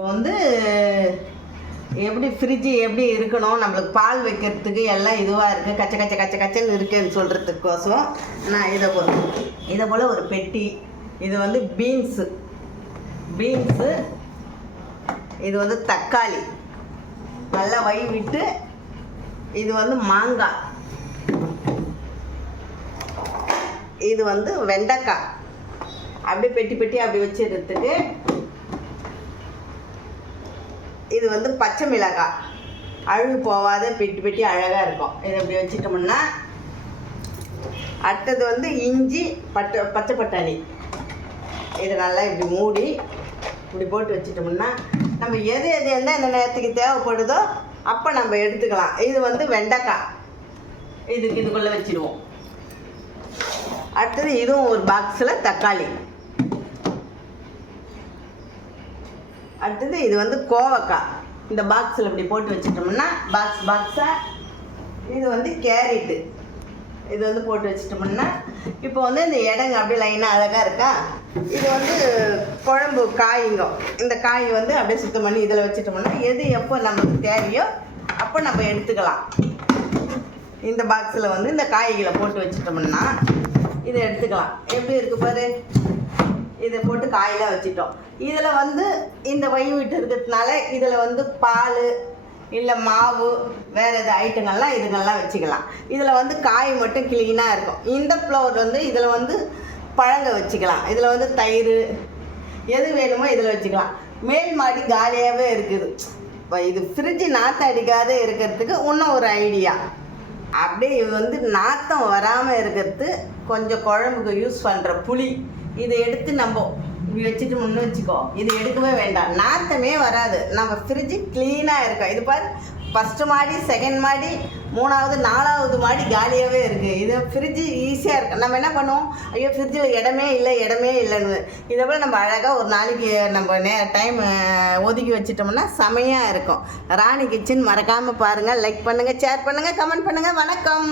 இப்போ வந்து எப்படி ஃப்ரிட்ஜு எப்படி இருக்கணும் நம்மளுக்கு பால் வைக்கிறதுக்கு எல்லாம் இதுவாக இருக்குது கச்ச கச்ச கச்ச கச்சன்னு இருக்குன்னு சொல்கிறதுக்கோசம் நான் இதை போல் இதை போல் ஒரு பெட்டி. இது வந்து பீன்ஸு பீன்ஸு இது வந்து தக்காளி. நல்லா வை விட்டு இது வந்து மாங்காய். இது வந்து வெண்டைக்காய். அப்படியே பெட்டி பெட்டி அப்படி வச்சிடுறதுக்கு இது வந்து பச்சை மிளகாய் அழுகு போகாத பெட்டி பெட்டி அழகாக இருக்கும். இதை இப்படி வச்சுட்டோம்னா அடுத்தது வந்து இஞ்சி பட்டை பச்சை பட்டாணி. இதை நல்லா இப்படி மூடி இப்படி போட்டு வச்சுட்டோம்னா நம்ம எது எது என்ன இந்த நேரத்துக்கு தேவைப்படுதோ அப்போ நம்ம எடுத்துக்கலாம். இது வந்து வெண்டைக்காய். இதுக்கு இதுக்குள்ளே வச்சுடுவோம். அடுத்தது இதுவும் ஒரு பாக்ஸில் தக்காளி. அடுத்தது இது வந்து கோவக்காய். இந்த பாக்ஸில் இப்படி போட்டு வச்சுட்டோம்னா பாக்ஸ் பாக்ஸாக இது வந்து கேரட்டு. இது வந்து போட்டு வச்சுட்டோம்னா இப்போ வந்து இந்த இடங்க அப்படியே லைனாக அழகாக இருக்கா? இது வந்து குழம்பு காய்ங்க. இந்த காய் வந்து அப்படியே சுத்தம் பண்ணி இதில் வச்சுட்டோம்னா எது எப்போ நமக்கு தேவையோ அப்போ நம்ம எடுத்துக்கலாம். இந்த பாக்ஸில் வந்து இந்த காய்களை போட்டு வச்சுட்டோம்னா இதை எடுத்துக்கலாம். எப்படி இருக்கு பாரு? இதை போட்டு காயெல்லாம் வச்சுட்டோம். இதில் வந்து இந்த வை விட்டு இருக்கிறதுனால இதில் வந்து பால் இல்லை மாவு வேறு எது ஐட்டங்கள்லாம் இதுங்கள்லாம் வச்சுக்கலாம். இதில் வந்து காய் மட்டும் கிளீனாக இருக்கும். இந்த ஃப்ளவர் வந்து இதில் வந்து பழங்க வச்சுக்கலாம். இதில் வந்து தயிர் எது வேணுமோ இதில் வச்சுக்கலாம். மேல் மாடி காலியாகவே இருக்குது. இப்போ இது ஃப்ரிட்ஜு நாற்றம் அடிக்காத இருக்கிறதுக்கு இன்னும் ஒரு ஐடியா அப்படியே இது வந்து நாத்தம் வராமல் இருக்கிறது கொஞ்சம் குழம்புக்கு யூஸ் பண்ணுற புளி. இதை எடுத்து நம்ம இப்படி வச்சுட்டு முன்னே வச்சுக்கோ. இது எடுக்கவே வேண்டாம். நாத்தமே வராது. நம்ம ஃப்ரிட்ஜு க்ளீனாக இருக்கும் இது பாரு ஃபஸ்ட்டு மாடி செகண்ட் மாடி மூணாவது நாலாவது மாடி காலியாகவே இருக்குது இது ஃப்ரிட்ஜு ஈஸியாக இருக்குது நம்ம என்ன பண்ணுவோம்? ஐயோ ஃப்ரிட்ஜில் இடமே இல்லை இடமே இல்லைன்னு. இதை போல் நம்ம அழகாக ஒரு நாளைக்கு நம்ம நே டைம் ஒதுக்கி வச்சிட்டோம்னா செமையாக இருக்கும். ராணி கிச்சன் மறக்காமல் பாருங்கள் லைக் பண்ணுங்கள் ஷேர் பண்ணுங்கள் கமெண்ட் பண்ணுங்கள் வணக்கம்.